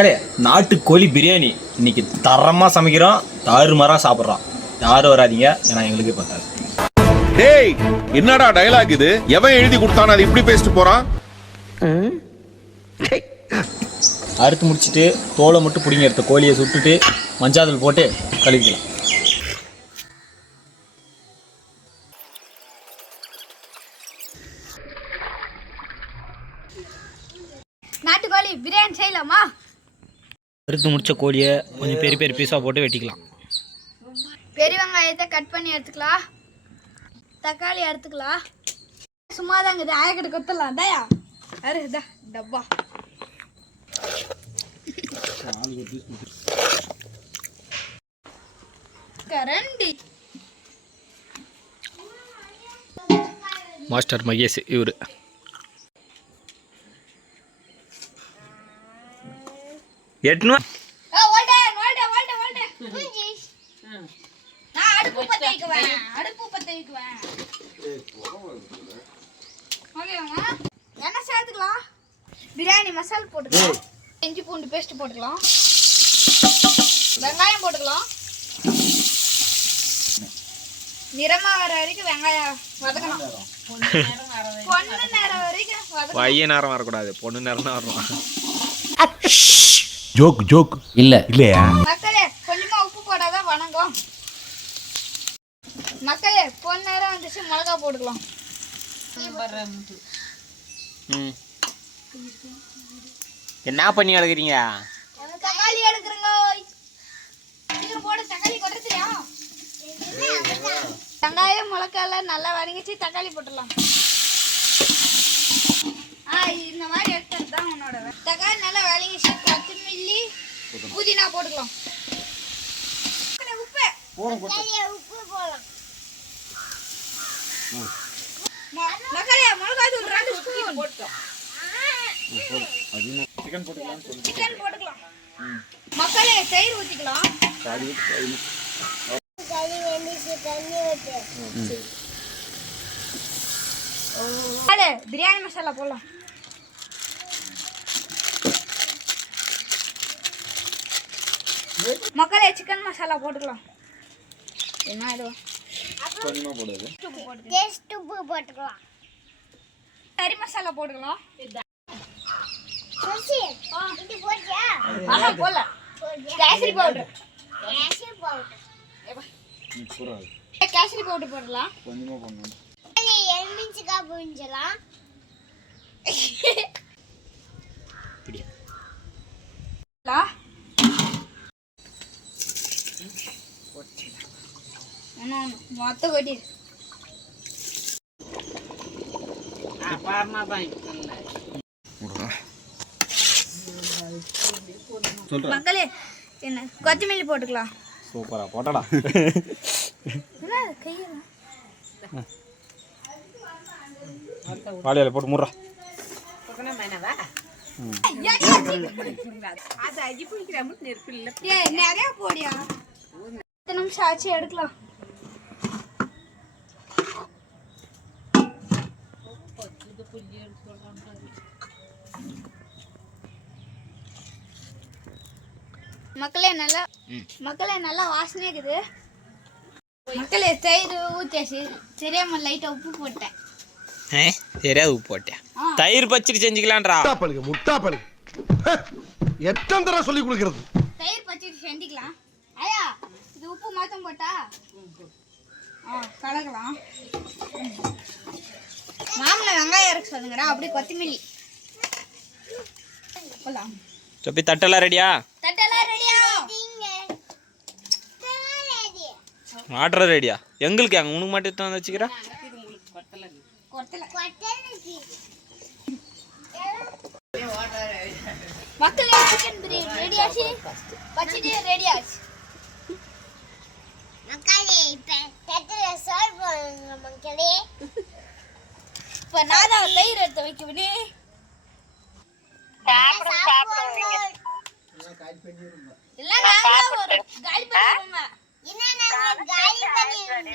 மக்களே, நாட்டுக்கோழி பிரியாணி இன்னைக்கு தரமாக சமைக்கிறோம், தாறுமாறாக சாப்பிட்றோம். யாரும் வராதீங்க, ஏன்னா எங்களுக்கு பார்த்தாது. டேய், என்னடா டயலாக் இது? எவன் எழுதி கொடுத்தானே அது இப்படி பேசிட்டு போறான்? அறுத்து முடிச்சுட்டு தோலை மட்டும் பிடிங்க எடுத்த கோழியை சுட்டுட்டு மஞ்சாதூள் போட்டு கழுவிக்கலாம். நாட்டுக்கோழி பிரியாணி செய்யலாமா? அறுத்து முடிச்ச கோழியை கொஞ்சம் பெரிய பெரிய பீஸாக போட்டு வெட்டிக்கலாம். பெரிய வெங்காயத்தை கட் பண்ணி எடுத்துக்கலாம். தக்காளி எடுத்துக்கலாம். சும்மா தாங்க இது ஆயக்கட்டு கொத்தலாம். தயா அருதா டப்பா கரண்டி. மாஸ்டர் மகேஷ் இவரு. எட்நூ அடுப்பு பத்த வைக்குவேன். ஓகேவா? என்ன சேர்த்துக்கலாம்? பிரியாணி மசாலா போட்டுக்கலாம். இஞ்சி பூண்டு பேஸ்ட் போட்டுக்கலாம். வெங்காயம் போட்டுக்கலாம். நிறமா வர வரைக்கும் வெங்காயம் வதக்கணும். பொண்ணு நேரம் வரைக்கும் வதக்கணும். பையன் நேரம் வரக்கூடாது, பொண்ணு நேரம் தான் வரணும். ஜோக் இல்லையா? மக்களே, கொஞ்சமா உப்பு போட்டாதான் வணங்கும். மக்களே, பொண்ணு நேரம் வந்துச்சு, மிளகா போட்டுக்கலாம். என்ன பண்ணி எடுக்கிறீங்க? தக்காளி எடுக்கிறோங்க. சீக்கிரம் போடு, தக்காளி கொட்டுறியா? வெங்காயம் மிளகால நல்லா வதங்கிச்சு, தக்காளி போட்டுடலாம். இந்த மாதிரி எடுத்தது தான் உன்னோட தக்காளி நல்லா வதங்கிச்சு. கொத்தமல்லி புதினா போட்டுக்கலாம். உப்பு போடலாம். மக்களே, மிளகாய் தூள் 2 ஸ்பூன் போட்டுக்கலாம். சிக்கன் போட்டுக்கலாம். மக்களே, தயிர் ஊத்திக்கலாம். பிரியாணி மசாலா போடலாம். மக்களே, சிக்கன் மசாலா போட்டுக்கலாம். என்ன ஆயிடுவா? உப்பு போட்டுக்கலாம். கறி மசாலா போட்டுக்கலாம். கேசரி பவுடர் போடலாம். எலுமிச்சக்காய் புழிஞ்சலாம். மொத்த கொட்டி மக்களே, என்ன கொத்தமல்லி போட்டுக்கலாம். சூப்பரா போட்டடா. வாழையில போட்டு முடுறா. நிறைய போடியா. 10 நிமிஷம் ஆச்சு, எடுக்கலாம். மக்களே நல்லா வாசனையா இருக்குது. மக்களே, தயிர் ஊத்தியாச்சு. தெரியாம லைட்டா உப்பு போட்டேன். தெரியாது, உப்பு போட்டேன். தயிர் பச்சடி செஞ்சுக்கலான்றா. முட்டாப்பழுகு எத்தனை தடவை சொல்லி கொடுக்கிறது? தயிர் பச்சடி செஞ்சுக்கலாம். ஐயா, இது உப்பு மாத்தம் போட்டா கலக்கலாம். மாமனை வெங்காயம் இறக்க சொல்லுங்கடா. அப்படியே கொத்தமல்லி போலாம். சொப்பி, தட்டெல்லாம் ரெடியா? தட்டெல்லாம் ரெடியா? ஆர்டர் ரெடியா? எங்களுக்கு அங்கே உனக்கு மட்டும் எடுத்து வந்து வச்சுக்கிறேன். மக்களே, சிக்கன் பிரியாணி ரெடி ஆச்சு. பச்சடி ரெடி ஆச்சு. மக்களே, இப்ப தட்டல சர்வ் பண்ணுங்க. மக்களே, இப்ப நான் தான் தயிர் எடுத்து வைக்கவே. சாப்பிடுங்க. இல்ல, நான் ஒரு காலி பண்ணிடுங்க. என்ன நான் காலி பண்ணிடுங்க.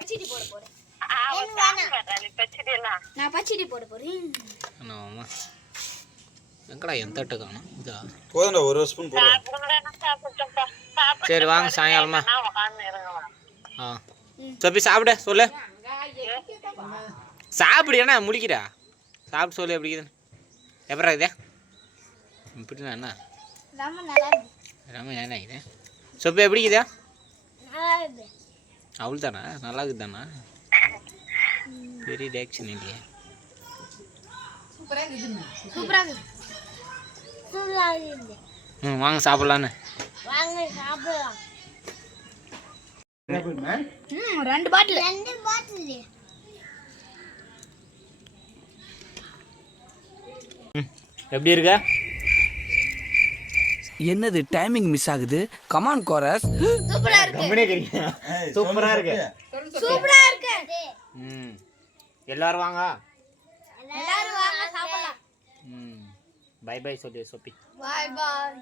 பச்சடி போட போறேன். நான் பச்சடி போட போறேன். ஆமா. எங்கடா என் தட்டு காணும் இதா போதும்டா ஒரு ஸ்பூன் போதும். சரி வாங்க சாயங்காலமா ஆ சொப்பி சாப்பிட சொல்லு சாப்பிடு என்ன முடிக்கிறா சாப்பிட்டு சொல்லு எப்படி இருக்குது எப்படா இதே இப்படின்னா என்ன ரொம்ப நல்லா இருக்கு ரொம்ப என்ன இது சொப்பி எப்படி இருக்குதா நல்லா இருக்கு அவள் தானா நல்லா இருக்குது தானா பெரிய டேக்ஷன் இல்லையே சூப்பராக இருக்கு சூப்பராக இருக்கு ம் வாங்க சாப்பிட்லான்னு வாங்க சாப்பிடலாம் ரெண்டு பாட்டில் எப்படி இருக்க என்னது டைமிங் மிஸ் ஆகுது கமான் கோரஸ் சூப்பரா இருக்கு சூப்பரா இருக்கு சூப்பரா இருக்கு ம் எல்லாரும் வாங்க எல்லாரும் வாங்க சாப்பிடலாம் ம் பை பை சொல்லி சொப்பி பாய் பாய்